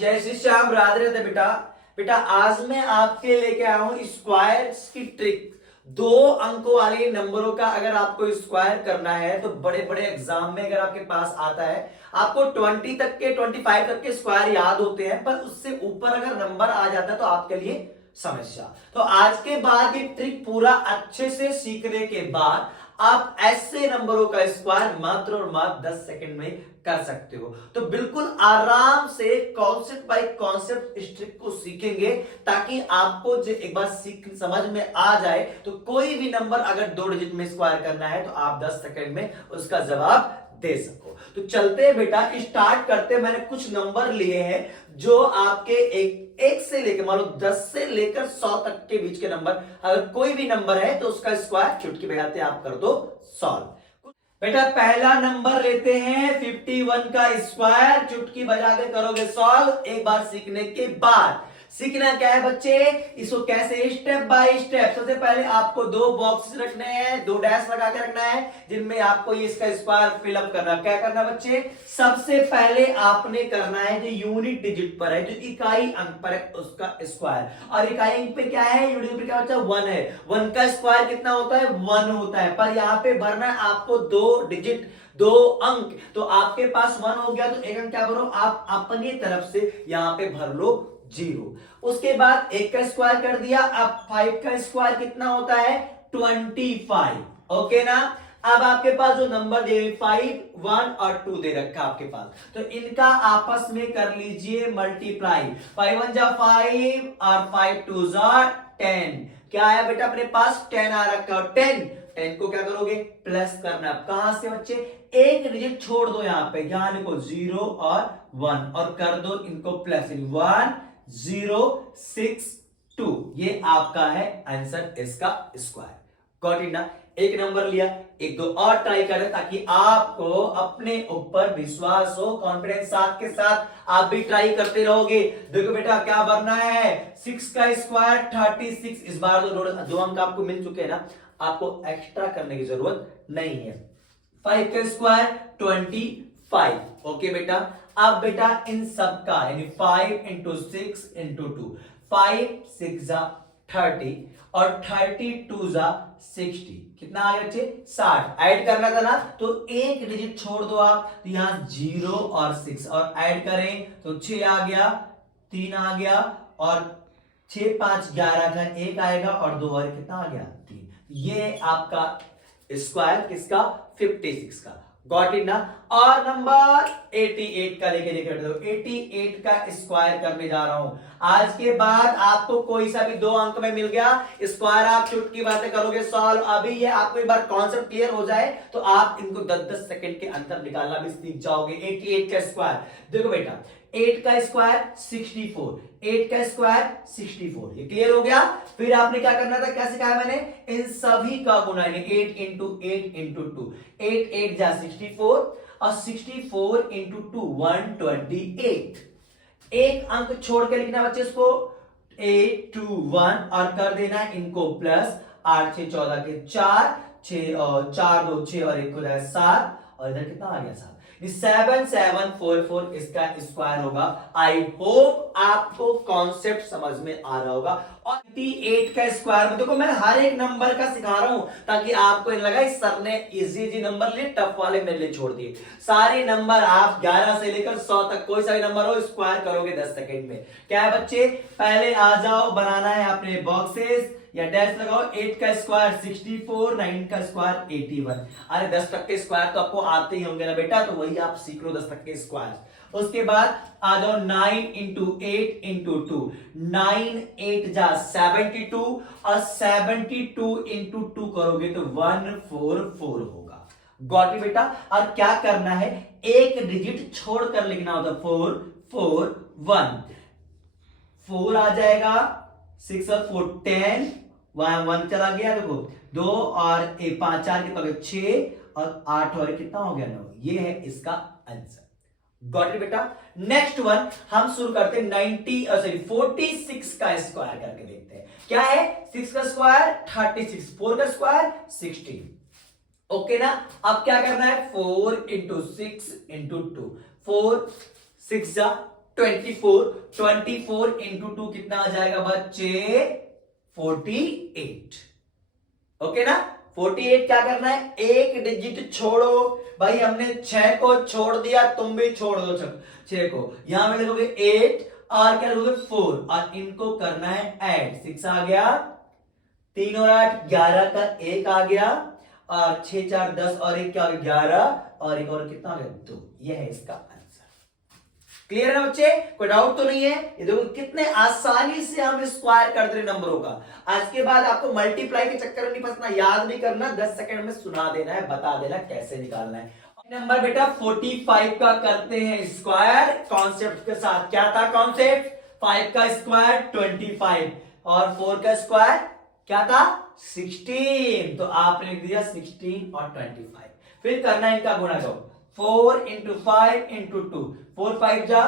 जय श्री श्याम, राधे राधे। बेटा बेटा आज मैं आपके लेके आया हूं स्क्वायर्स की ट्रिक। 2 अंकों वाले नंबरों का अगर आपको स्क्वायर करना है तो बड़े बड़े एग्जाम में अगर आपके पास आता है, आपको 20 तक के 25 तक के स्क्वायर याद होते हैं, पर उससे ऊपर अगर नंबर आ जाता है तो आपके लिए समस्या। तो आज के बाद ये ट्रिक पूरा अच्छे से सीखने के बाद आप ऐसे नंबरों का स्क्वायर मात्र और मात्र 10 सेकंड में कर सकते हो। तो बिल्कुल आराम से कॉन्सेप्ट बाय कॉन्सेप्ट इस ट्रिक को सीखेंगे, ताकि आपको जो एक बार सीख समझ में आ जाए तो कोई भी नंबर अगर 2 डिजिट में स्क्वायर करना है तो आप 10 सेकंड में उसका जवाब दे सको। तो चलते हैं बेटा, स्टार्ट करते हैं। मैंने कुछ नंबर लिए हैं जो आपके एक से लेकर मान लो 10 से लेकर 100 तक के बीच के नंबर, अगर कोई भी नंबर है तो उसका स्क्वायर चुटकी बजाते आप कर दो सॉल्व। बेटा पहला नंबर लेते हैं 51 का स्क्वायर, चुटकी बजा के करोगे सॉल्व। एक बार सीखने के बाद सीखना क्या है बच्चे, इसको कैसे स्टेप बाय स्टेप। सबसे पहले आपको 2 बॉक्स रखने हैं, 2 डैश लगा के रखना है, जिनमें आपको ये इसका स्क्वायर फिलअप करना। क्या करना बच्चे, सबसे पहले आपने करना है जो यूनिट डिजिट पर है, जो इकाई अंक पर है, उसका स्क्वायर। और इकाई अंक पे क्या है, यूनिट पे क्या बच्चा 1 है। 1 का स्क्वायर कितना होता है, 1 होता है। पर यहां पे भरना है आपको 2 डिजिट, 2 अंक। तो आपके पास 1 हो गया तो एक अंक क्या करो, आप अपनी तरफ से यहां पे भर लो 0। उसके बाद 1 का स्क्वायर कर दिया। अब 5 का स्क्वायर कितना होता है, 25। ओके ना। अब आपके पास जो नंबर दे 5, 1 और 2 दे रखा आपके पास, तो इनका आपस में कर लीजिए मल्टीप्लाई। 5 1 जा 5 और 5 2 जा 10। क्या आया बेटा अपने पास, 10 आ रखा। 10 को क्या करोगे, प्लस करना। कहां से बच्चे, एक डिजिट छोड़ दो, यहां पे यहां लिखो 0 और 1 और कर दो इनको प्लस। 1 0 6 2, ये आपका है आंसर इसका स्क्वायर। गॉट इट ना। एक नंबर लिया, 1 2 और ट्राई करें ताकि आपको अपने ऊपर विश्वास हो, कॉन्फिडेंस साथ के साथ आप भी ट्राई करते रहोगे। देखो बेटा क्या भरना है, 6 का स्क्वायर 36। इस बार दो अंक आपको मिल चुके हैं ना, आपको एक्स्ट्रा करने की जरूरत नहीं है। 5 का स्क्वायर 25। ओके बेटा, अब बेटा इन सब का यानी 5 इंटू 6 इंटू 2, 5 6 जा 30 और 32 जा 60। कितना आ गया बच्चे, 60। ऐड करना था ना, तो एक डिजिट छोड़ दो आप, तो यहां 0 और 6 और ऐड करें तो 6 आ गया, 3 आ गया और 6 5 11 का 1 आएगा और 2 और कितना आ गया 3। ये आपका स्क्वायर किसका, 56 का। गॉट इट ना। और नंबर 88 का लेके देख रहे हो, 88 का स्क्वायर करने जा रहा हूं। आज के बाद आपको कोई सा भी 2 अंक में मिल गया स्क्वायर, आप चुटकी बातें करोगे सॉल्व। अभी ये आपको एक बार कॉन्सेप्ट क्लियर हो जाए तो आप इनको 10-10 सेकंड के अंदर निकालना भी सीख जाओगे। 88 का स्क्वायर देखो बेटा, 8 का स्क्वायर 64, 8 का स्क्वायर 64। ये क्लियर हो गया। फिर आपने क्या करना था, क्या सिखाया मैंने, इन सभी का गुणा, 8 इंटू 8 इंटू 2, 8 8 जा 64 और 64 इंटू 2 128। एक अंक छोड़ के लिखना बच्चे इसको 8 2 1 और कर देना इनको प्लस। 8 6 14 के 4, 6 और 4 2 6 और 1 को 7 और इधर कितना आ गया 7। 7744 इसका स्क्वायर होगा। आई होप आपको कॉन्सेप्ट समझ में आ रहा होगा। और 88 का स्क्वायर में देखो मैं हर एक नंबर का सिखा रहा हूं ताकि आपको लगा इस सर ने इजी नंबर लिए, टफ वाले मेरे लिए छोड़ दिए। सारे नंबर आप 11 से लेकर 100 तक कोई सा भी नंबर हो स्क्वायर करोगे 10 सेकंड में। क्या है बच्चे, पहले आ जाओ, बनाना है अपने बॉक्सेस या डैश लगाओ। 8 का स्क्वायर 64, 9 का स्क्वायर 81। अरे 10 तक के स्क्वायर तो आपको आते ही होंगे ना बेटा, तो वही आप सीख लो 10 तक के स्क्वायर। उसके बाद आ जाओ 9 इंटू 8 इंटू 2, 9 8 जा 72 और 72 इंटू 2 करोगे तो 144 होगा। गॉट इट बेटा। और क्या करना है, एक डिजिट छोड़कर लिखना होता, 4 4 1, 4 आ जाएगा, 6 और 4 10, वहां 1 चला गया, देखो 2 और 5 4 कितना हो गया 6 और 8 और कितना हो गया 9। ये है इसका आंसर। गॉट इट बेटा। नेक्स्ट वन हम शुरू करते हैं 46 का स्क्वायर करके देखते हैं। क्या है, 6 का स्क्वायर 36, 4 का स्क्वायर 16। ओके ना। अब क्या करना है, 4 इंटू 6 इंटू 2, 4 6 जा 24 इंटू 2 कितना आ जाएगा बच्चे 48। ओके ना। 48 क्या करना है, एक डिजिट छोड़ो भाई, हमने 6 को छोड़ दिया, तुम भी छोड़ दो 6 को, यहां में लिखोगे 8 और क्या लिखोगे 4 और इनको करना है ऐड। 6 आ गया, 3 और 8 11 का 1 आ गया और 6 4 10 और 1 क्या हो गया 11 और एक और कितना आ गया 2। ये है इसका आंसर। क्लियर है बच्चे, कोई डाउट तो नहीं है। ये देखो कितने आसानी से हम स्क्वायर करते हैं नंबरों का। आज के बाद आपको मल्टीप्लाई के चक्कर में नहीं फंसना, याद नहीं करना, 10 सेकंड में सुना देना है, बता देना कैसे निकालना है। नंबर बेटा 45 का करते हैं स्क्वायर कॉन्सेप्ट के साथ। क्या था कॉन्सेप्ट, 5 का स्क्वायर 25 और 4 का स्क्वायर क्या था 16। तो आपने लिख दिया 16 और 25। फिर करना इनका गुणा करो, 4 इंटू 5 इंटू 2, 4 5 जा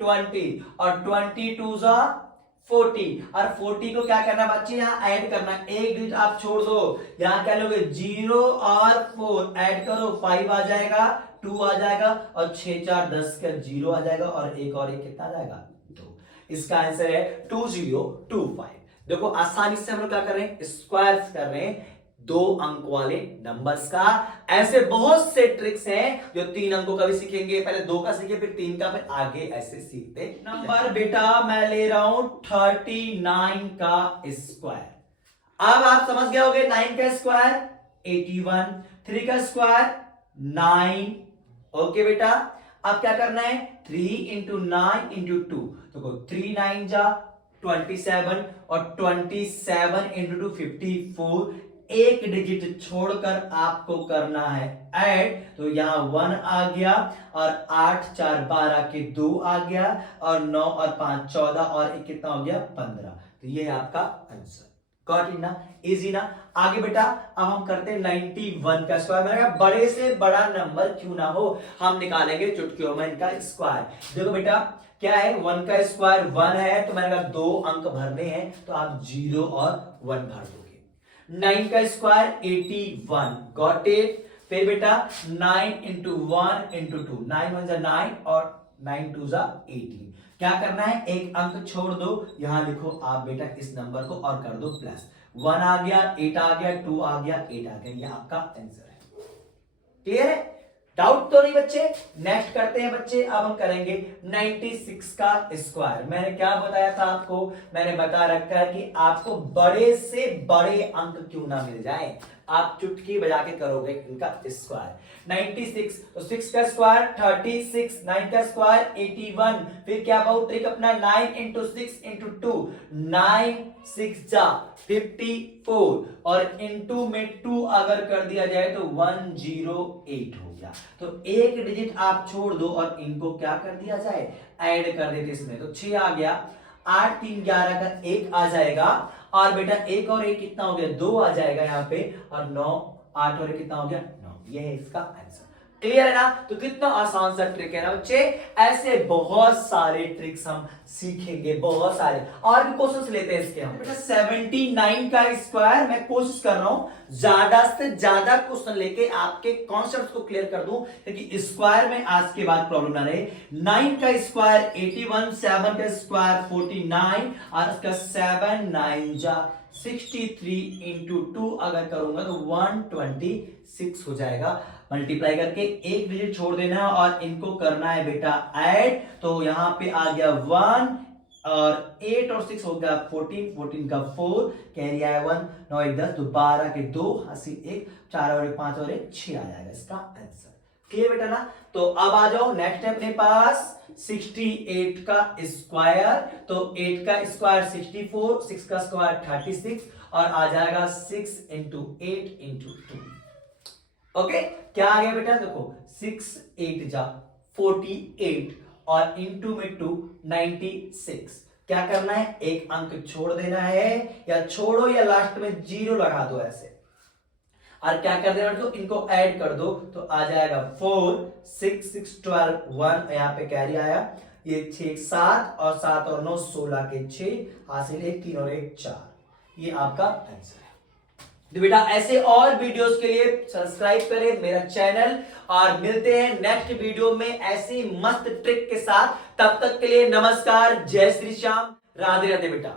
20 और 22 जा 40 और 40 को क्या करना बच्चे यहाँ ऐड करना, एक डिजिट आप छोड़ दो, यहाँ क्या लोगे 0 और 4 ऐड करो 5 आ जाएगा, 2 आ जाएगा और 6 4 10 का 0 आ जाएगा और एक कितना आ जाएगा 2। इसका आंसर है 2025। देखो आसानी से हम लोग क्या कर रहे हैं, स्क्वायर कर रहे हैं 2 अंक वाले नंबर्स का। ऐसे बहुत से ट्रिक्स हैं जो 3 अंकों का भी सीखेंगे, पहले 2 का सीखे फिर 3 का, फिर आगे ऐसे सीखते। नंबर बेटा मैं ले रहा हूं 39 का स्क्वायर। अब आप समझ गए होगे 9 का स्क्वायर 81, 3 का स्क्वायर 9। ओके बेटा, अब क्या करना है 3 इंटू 9 इंटू 2, देखो 3 9 जा 27 और 27 इंटू 2 54। एक डिजिट छोड़कर आपको करना है ऐड, तो यहां 1 आ गया और 8 4 12 के 2 आ गया और 9 और 5 14 और 1 कितना हो गया 15। तो ये है आपका आंसर। गॉट इट ना, इजी ना। आगे बेटा अब हम करते हैं 91 का स्क्वायर। मैंने कहा बड़े से बड़ा नंबर क्यों ना हो, हम निकालेंगे चुटकियों में इनका स्क्वायर। देखो बेटा क्या है, 1 का स्क्वायर 1 है, तो मैंने कहा 2 अंक भरने हैं, तो आप 0 और 1 भर दोगे। 9 का स्क्वायर 81, गॉट इट। फिर बेटा 9 इंटू 1 इंटू 2, 9 1 9 और 9 2 18। क्या करना है, एक अंक छोड़ दो, यहां लिखो आप बेटा इस नंबर को और कर दो प्लस। 1 आ गया, 8 आ गया, 2 आ गया, 8 आ गया, ये आपका आंसर है। क्लियर है, डाउट तो नहीं बच्चे। नेक्स्ट करते हैं बच्चे, अब हम करेंगे 96 का स्क्वायर। मैंने क्या बताया था आपको, मैंने बता रखा है कि आपको बड़े से बड़े अंक क्यों ना मिल जाए, आप चुटकी बजा के करोगे इनका स्क्वायर। 96, तो 6 का स्क्वायर 36, 9 का स्क्वायर 81। फिर क्या बहुत ट्रिक अपना, 9 इंटू 6 इंटू 2, 9 6 जा 54 और इंटू में 2 अगर कर दिया जाए तो 108 हो गया। तो एक डिजिट आप छोड़ दो और इनको क्या कर दिया जाए, ऐड कर देते इसमें, तो 6 आ गया, 8 3 11 का 1 आ जाएगा और बेटा 1 और 1 कितना हो गया 2 आ जाएगा यहाँ पे और 9 8 और 1 कितना हो गया 9। ये है इसका आंसर। क्लियर है ना। तो कितना आसान सा ट्रिक है ना बच्चे। ऐसे बहुत सारे ट्रिक्स हम सीखेंगे, बहुत सारे और भी क्वेश्चंस लेते हैं इसके हम। बेटा 79 का स्क्वायर मैं कोशिश कर रहा हूं ज्यादा से ज्यादा क्वेश्चन लेके आपके कॉन्सेप्ट को क्लियर कर दूं, क्योंकि स्क्वायर में आज के बाद प्रॉब्लम ना रहे। 9 का स्क्वायर 81, 7 का स्क्वायर 49 और इसका 7 9 जा 63 इंटू 2 अगर करूंगा तो 126 हो जाएगा। मल्टीप्लाई करके एक डिजिट छोड़ देना और इनको करना है बेटा ऐड, तो यहां पे आ गया 1 और 8 और 6 हो गया 14, 14 का 4 कैरी आया 1, 9 1 10, तो 12 के 2 80 1, 4 और 1 5 और 1 6 आ जाएगा इसका आंसर। क्लियर बेटा ना। तो अब आ जाओ नेक्स्ट है अपने पास 68 का स्क्वायर। तो 8 का स्क्वायर 64, 6 का स्क्वायर 36 और आ जाएगा 6 इंटू 8 इंटू 2। ओके, क्या आ गया बेटा, देखो 6 8 जा 48 और इंटू में 2 96। क्या करना है, एक अंक छोड़ देना है, या छोड़ो या लास्ट में 0 लगा दो ऐसे, और क्या कर देना तो इनको ऐड कर दो, तो आ जाएगा 4 6 6 12 1, यहाँ पे कैरी आया, ये 6 7 और 7 और 9 16 के 6 हासिल 1 3 और 1 4। ये आपका आंसर है। तो बेटा ऐसे और वीडियोस के लिए सब्सक्राइब करें मेरा चैनल, और मिलते हैं नेक्स्ट वीडियो में ऐसी मस्त ट्रिक के साथ। तब तक के लिए नमस्कार, जय श्री श्याम, राधे राधे बेटा।